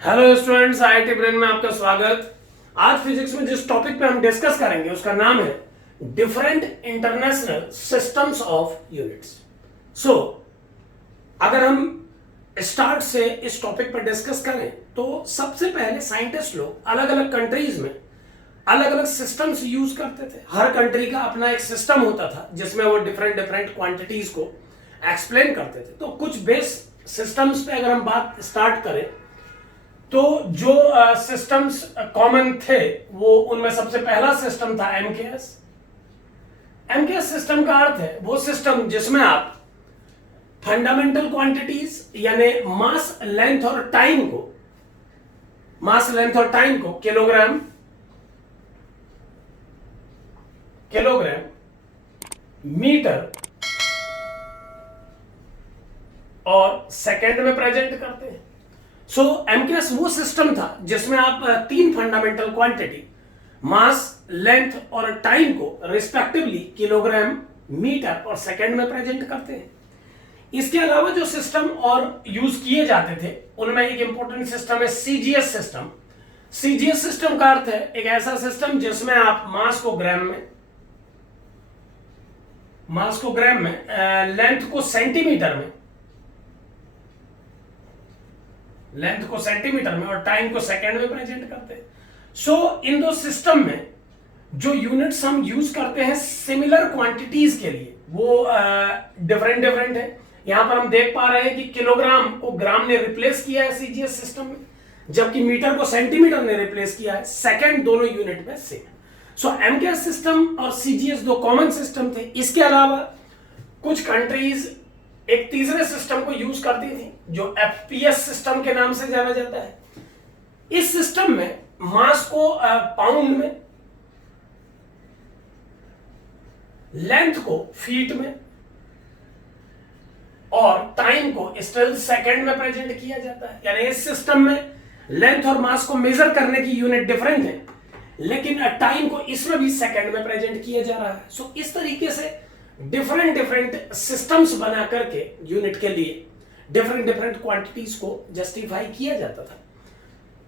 Hello students, IIT brain में आपका स्वागत। आज फिजिक्स में जिस टॉपिक पे हम डिस्कस करेंगे उसका नाम है different international systems of units. So अगर हम स्टार्ट से इस टॉपिक पर डिस्कस करें तो सबसे पहले साइंटिस्ट लोग अलग अलग कंट्रीज में अलग अलग सिस्टम्स यूज करते थे। हर कंट्री का अपना एक सिस्टम होता था जिसमें वो डिफरेंट डिफरेंट क्वांटिटीज को एक्सप्लेन करते थे। तो कुछ बेस सिस्टम्स पे अगर हम बात स्टार्ट करें तो जो सिस्टम्स कॉमन थे वो उनमें सबसे पहला सिस्टम था एमकेएस। एमकेएस सिस्टम का अर्थ है वो सिस्टम जिसमें आप फंडामेंटल क्वांटिटीज यानी मास लेंथ और टाइम को किलोग्राम मीटर और सेकंड में प्रेजेंट करते हैं। सो एमकेएस वो सिस्टम था जिसमें आप तीन फंडामेंटल क्वांटिटी मास, लेंथ और टाइम को रिस्पेक्टिवली किलोग्राम, मीटर और सेकंड में प्रेजेंट करते हैं। इसके अलावा जो सिस्टम और यूज किए जाते थे उनमें एक इंपॉर्टेंट सिस्टम है सीजीएस सिस्टम। सीजीएस सिस्टम का अर्थ है एक ऐसा सिस्टम जिसमें आप मास को ग्राम में, लेंथ को सेंटीमीटर में और टाइम को सेकंड में प्रेजेंट करते हैं। सो इन दो सिस्टम में जो यूनिट्स हम यूज करते हैं सिमिलर क्वांटिटीज के लिए वो डिफरेंट है। यहां पर हम देख पा रहे हैं कि किलोग्राम को ग्राम ने रिप्लेस किया है सीजीएस सिस्टम में, जबकि मीटर को सेंटीमीटर ने रिप्लेस किया है। सेकंड दोनों यूनिट में सेम। सो एमकेएस सिस्टम और सीजीएस दो कॉमन सिस्टम थे। इसके अलावा कुछ कंट्रीज एक तीसरे सिस्टम को यूज करती थी जो एफपीएस सिस्टम के नाम से जाना जाता है। इस सिस्टम में मास को पाउंड में, लेंथ को फीट में और टाइम को स्टिल सेकंड में प्रेजेंट किया जाता है। यानी इस सिस्टम में लेंथ और मास को मेजर करने की यूनिट डिफरेंट है, लेकिन टाइम को इसमें भी सेकंड में प्रेजेंट किया जा रहा है। सो इस तरीके से डिफरेंट सिस्टम्स बना करके यूनिट के लिए डिफरेंट क्वांटिटीज को जस्टिफाई किया जाता था।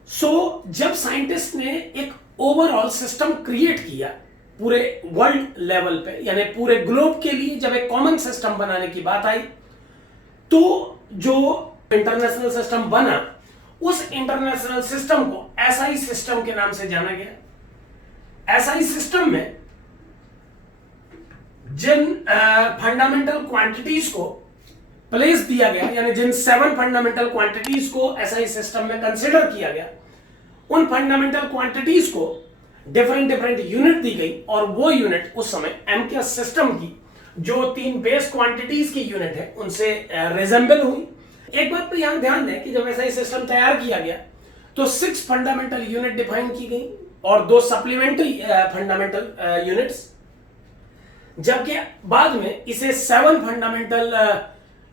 सो जब साइंटिस्ट ने एक ओवरऑल सिस्टम क्रिएट किया पूरे वर्ल्ड लेवल पे यानी पूरे ग्लोब के लिए, जब एक कॉमन सिस्टम बनाने की बात आई तो जो इंटरनेशनल सिस्टम बना उस इंटरनेशनल सिस्टम को एसआई सिस्टम के नाम से जाना गया। एसआई सिस्टम में जिन फंडामेंटल क्वांटिटीज को प्लेस दिया गया यानी जिन 7 फंडामेंटल क्वांटिटीज को एसआई सिस्टम में कंसीडर किया गया, उन फंडामेंटल क्वांटिटीज को डिफरेंट यूनिट दी गई और वो यूनिट उस समय एमकेएस सिस्टम की जो 3 बेस क्वांटिटीज की यूनिट है उनसे रिजेंबल हुई। एक बात तो यहां ध्यान दें कि जब एसआई सिस्टम तैयार किया गया तो 6 फंडामेंटल यूनिट डिफाइन की गई और 2 सप्लीमेंट्री फंडामेंटल यूनिट्स, जबकि बाद में इसे 7 फंडामेंटल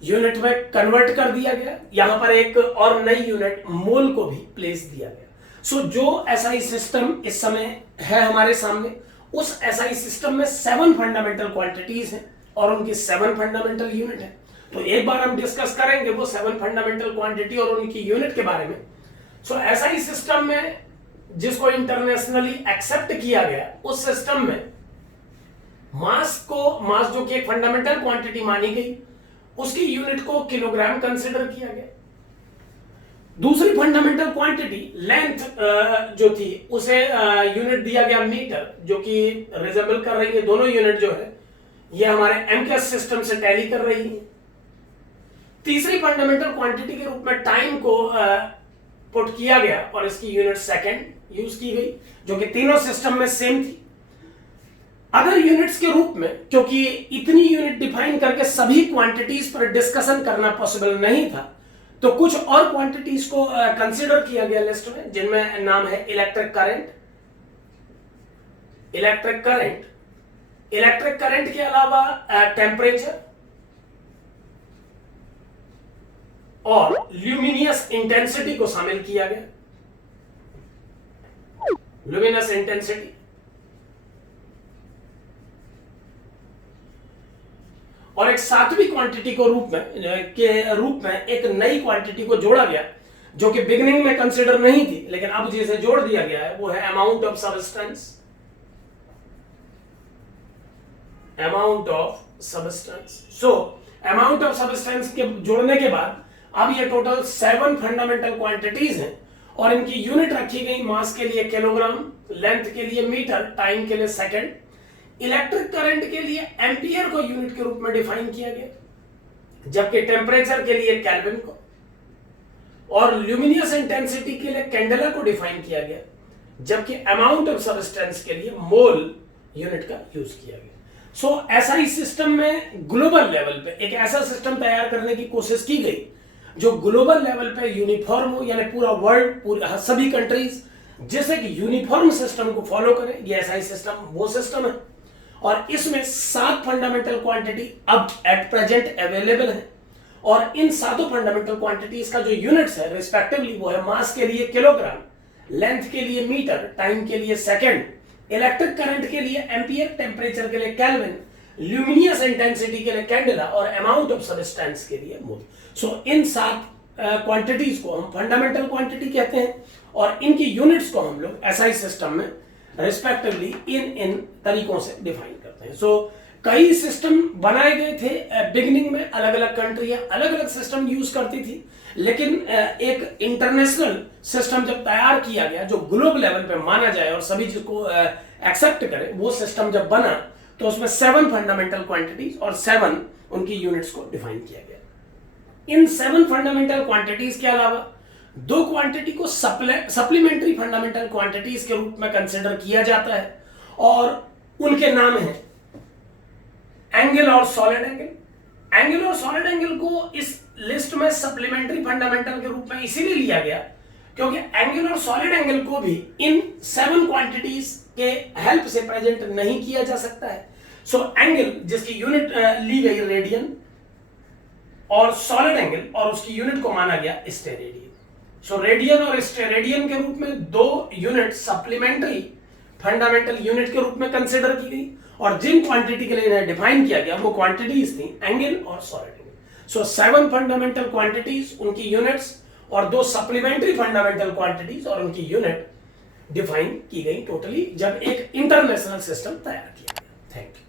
यूनिट में कन्वर्ट कर दिया गया। यहां पर एक और नई यूनिट मोल को भी प्लेस दिया गया। सो जो एसआई सिस्टम इस समय है हमारे सामने, उस एसआई सिस्टम में 7 फंडामेंटल क्वांटिटीज हैं और उनकी 7 फंडामेंटल यूनिट है। तो एक बार हम डिस्कस करेंगे वो 7 फंडामेंटल क्वांटिटी और उनकी यूनिट के बारे में। सो एसआई सिस्टम में जिसको इंटरनेशनली एक्सेप्ट किया गया, उस सिस्टम में मास जो कि एक फंडामेंटल क्वांटिटी मानी गई, उसकी यूनिट को किलोग्राम कंसीडर किया गया। दूसरी फंडामेंटल क्वांटिटी लेंथ जो थी उसे यूनिट दिया गया मीटर, जो कि रिजेंबल कर रही है। दोनों यूनिट जो है ये हमारे एमकेएस सिस्टम से टैली कर रही है। तीसरी फंडामेंटल क्वांटिटी के रूप में टाइम को पुट किया गया और इसकी यूनिट सेकंड यूज की गई, जो कि तीनों सिस्टम में सेम थी। अदर यूनिट्स के रूप में, क्योंकि इतनी यूनिट डिफाइन करके सभी क्वांटिटीज पर डिस्कशन करना पॉसिबल नहीं था, तो कुछ और क्वांटिटीज को कंसीडर किया गया लिस्ट में, जिनमें नाम है इलेक्ट्रिक करंट के अलावा टेम्परेचर और ल्यूमिनियस इंटेंसिटी को शामिल किया गया। ल्यूमिनस इंटेंसिटी और एक सातवीं क्वांटिटी को रूप में एक नई क्वांटिटी को जोड़ा गया जो कि बिगिनिंग में कंसिडर नहीं थी, लेकिन अब जिसे जोड़ दिया गया है वो है amount of substance. Amount of substance. So amount of substance के जोड़ने के बाद अब ये टोटल 7 फंडामेंटल क्वांटिटीज हैं और इनकी यूनिट रखी गई मास के लिए किलोग्राम, लेंथ के लिए मीटर, टाइम के लिए सेकंड, इलेक्ट्रिक करंट के लिए एम्पियर को यूनिट के रूप में डिफाइन किया गया, जबकि टेम्परेचर के लिए केल्विन को, और ल्यूमिनियस इंटेंसिटी के लिए कैंडेला को डिफाइन किया गया, जबकि अमाउंट ऑफ सब्सटेंस के लिए मोल यूनिट का यूज किया गया। सो एसआई सिस्टम में ग्लोबल लेवल पे एक ऐसा सिस्टम तैयार करने की कोशिश की गई जो ग्लोबल लेवल पे यूनिफॉर्म हो, यानी पूरा वर्ल्ड, पूरे सभी कंट्रीज जैसे कि यूनिफॉर्म सिस्टम को फॉलो करें। ये एसआई सिस्टम वो सिस्टम है और इसमें 7 फंडामेंटल क्वांटिटी अब एट प्रेजेंट अवेलेबल है और इन 7 फंडामेंटल क्वांटिटीज का जो यूनिट्स है रिस्पेक्टिवली वो है मास के लिए किलोग्राम, लेंथ के लिए मीटर, टाइम के लिए सेकंड, इलेक्ट्रिक करंट के लिए एम्पियर, टेम्परेचर के लिए केल्विन, ल्यूमिनियस इंटेंसिटी के लिए कैंडेला और अमाउंट ऑफ सब्सटेंस के लिए मोल। सो इन 7 क्वांटिटीज को हम फंडामेंटल क्वांटिटी कहते हैं और इनकी यूनिट्स को हम लोग एसआई सिस्टम में रिस्पेक्टिवली इन तरीकों से डिफाइन करते हैं। सो कई सिस्टम बनाए गए थे बिगिनिंग में, अलग अलग कंट्रियां अलग अलग सिस्टम यूज करती थी, लेकिन एक इंटरनेशनल सिस्टम जब तैयार किया गया जो ग्लोबल लेवल पे माना जाए और सभी जिसको एक्सेप्ट करे, वो सिस्टम जब बना तो उसमें 7 फंडामेंटल क्वांटिटीज और 7 उनकी यूनिट्स को डिफाइन किया गया। इन 7 फंडामेंटल क्वांटिटीज के अलावा 2 क्वांटिटी को सप्लीमेंट्री फंडामेंटल क्वांटिटीज के रूप में कंसिडर किया जाता है और उनके नाम हैं एंगल और सॉलिड एंगल। एंगल और सॉलिड एंगल को इस लिस्ट में सप्लीमेंट्री फंडामेंटल के रूप में इसीलिए लिया गया क्योंकि एंगल और सॉलिड एंगल को भी इन 7 क्वांटिटीज के हेल्प से प्रेजेंट नहीं किया जा सकता है। सो एंगल जिसकी यूनिट ली गई रेडियन और सॉलिड एंगल और उसकी यूनिट को माना गया स्टेरेडियन। सो रेडियन और स्टेरेडियन के रूप में 2 यूनिट सप्लीमेंट्री फंडामेंटल यूनिट के रूप में कंसिडर की गई और जिन क्वांटिटी के लिए इन्हें डिफाइन किया गया वो क्वांटिटीज थी एंगल और सॉलिड एंगल। सो 7 फंडामेंटल क्वांटिटीज, उनकी यूनिट्स और 2 सप्लीमेंट्री फंडामेंटल क्वांटिटीज और उनकी यूनिट डिफाइन की गई टोटली जब एक इंटरनेशनल सिस्टम तैयार किया गया। Thank you.